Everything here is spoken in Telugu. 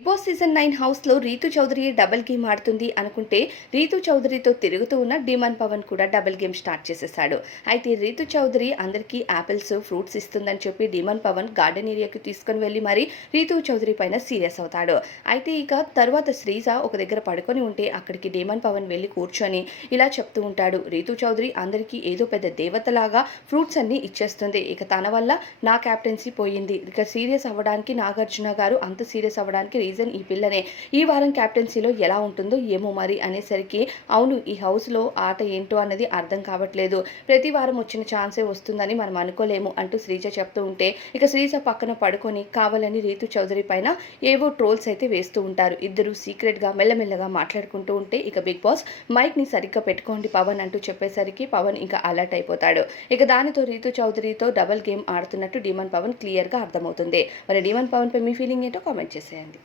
బిగ్ బాస్ సీజన్ 9 హౌస్లో రీతు చౌదరి డబుల్ గేమ్ ఆడుతుంది అనుకుంటే రీతు చౌదరితో తిరుగుతూ ఉన్న డీమన్ పవన్ కూడా డబుల్ గేమ్ స్టార్ట్ చేసేసాడు. అయితే రీతు చౌదరి అందరికీ యాపిల్స్ ఫ్రూట్స్ ఇస్తుందని చెప్పి డీమన్ పవన్ గార్డెన్ ఏరియాకి తీసుకుని వెళ్ళి మరి రీతు చౌదరి పైన సీరియస్ అవుతాడు. అయితే ఇక తర్వాత శ్రీజ ఒక దగ్గర పడుకొని ఉంటే అక్కడికి డీమన్ పవన్ వెళ్ళి కూర్చొని ఇలా చెప్తూ ఉంటాడు. రీతు చౌదరి అందరికీ ఏదో పెద్ద దేవతలాగా ఫ్రూట్స్ అన్ని ఇచ్చేస్తుంది. ఇక తన వల్ల నా క్యాప్టెన్సీ పోయింది. ఇక సీరియస్ అవ్వడానికి నాగార్జున గారు అంత సీరియస్ అవ్వడానికి రీజన్ ఈ పిల్లనే. ఈ వారం క్యాప్టెన్సీలో ఎలా ఉంటుందో ఏమో మరి అనేసరికి అవును, ఈ హౌస్లో ఆట ఏంటో అన్నది అర్థం కావట్లేదు. ప్రతి వారం వచ్చిన ఛాన్సే వస్తుందని మనం అనుకోలేము అంటూ శ్రీజ చెప్తూ ఉంటే ఇక శ్రీజ పక్కన పడుకొని కావాలని రీతు చౌదరి పైన ఏవో ట్రోల్స్ అయితే వేస్తూ ఉంటారు. ఇద్దరు సీక్రెట్గా మెల్లమెల్లగా మాట్లాడుకుంటూ ఉంటే ఇక బిగ్ బాస్ మైక్ని సరిగ్గా పెట్టుకోండి పవన్ అంటూ చెప్పేసరికి పవన్ ఇంకా అలర్ట్ అయిపోతాడు. ఇక దానితో రీతు చౌదరితో డబుల్ గేమ్ ఆడుతున్నట్టు డీమన్ పవన్ క్లియర్గా అర్థమవుతుంది. మరి డీమన్ పవన్ పై మీ ఫీలింగ్ ఏంటో కామెంట్ చేసేయండి.